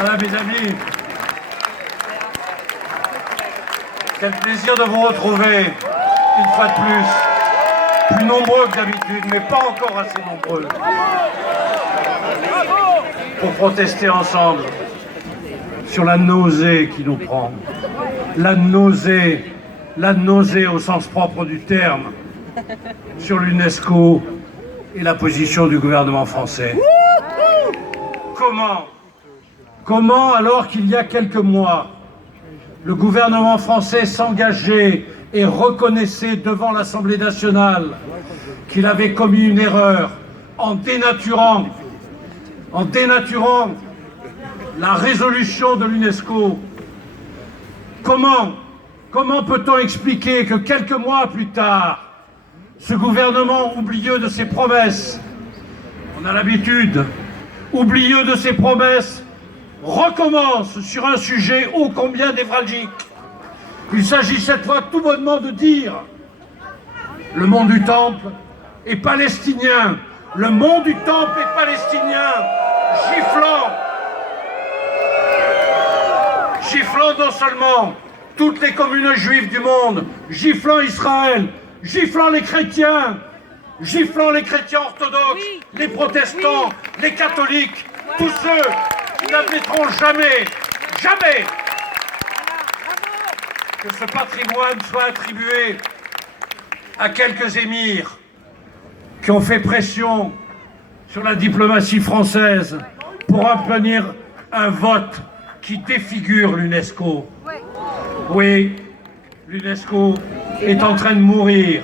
Voilà, mes amis. Quel plaisir de vous retrouver, une fois de plus nombreux que d'habitude, mais pas encore assez nombreux, pour protester ensemble sur la nausée qui nous prend. La nausée au sens propre du terme, sur l'UNESCO et la position du gouvernement français. Comment, alors qu'il y a quelques mois, le gouvernement français s'engageait et reconnaissait devant l'Assemblée nationale qu'il avait commis une erreur en dénaturant la résolution de l'UNESCO, comment peut-on expliquer que quelques mois plus tard, ce gouvernement oublieux de ses promesses, on a l'habitude, oublieux de ses promesses, recommence sur un sujet ô combien névralgique. Il s'agit cette fois tout bonnement de dire le mont du Temple est palestinien, le mont du Temple est palestinien, giflant non seulement toutes les communes juives du monde, giflant Israël, giflant les chrétiens orthodoxes, les protestants, les catholiques, tous ceux qui n'admettront jamais que ce patrimoine soit attribué à quelques émirs qui ont fait pression sur la diplomatie française pour obtenir un vote qui défigure l'UNESCO. Oui, l'UNESCO est en train de mourir.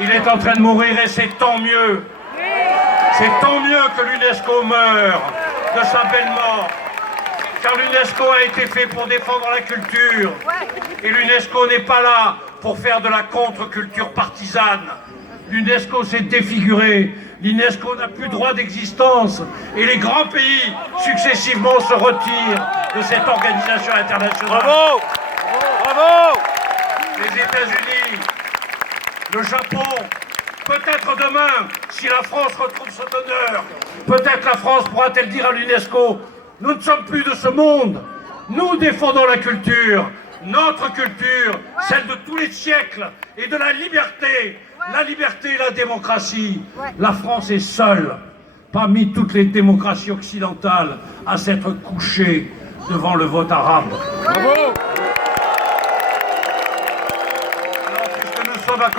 Il est en train de mourir et c'est tant mieux. C'est tant mieux que l'UNESCO meure de sa belle mort. Car l'UNESCO a été fait pour défendre la culture. Et l'UNESCO n'est pas là pour faire de la contre-culture partisane. L'UNESCO s'est défiguré. L'UNESCO n'a plus droit d'existence. Et les grands pays, successivement, se retirent de cette organisation internationale. Bravo! Bravo! Les États-Unis, le Japon, peut-être demain, si la France retrouve cet honneur, peut-être la France pourra-t-elle dire à l'UNESCO: nous ne sommes plus de ce monde, nous défendons la culture, notre culture, celle de tous les siècles, et de la liberté et la démocratie. La France est seule, parmi toutes les démocraties occidentales, à s'être couchée devant le vote arabe. Bravo!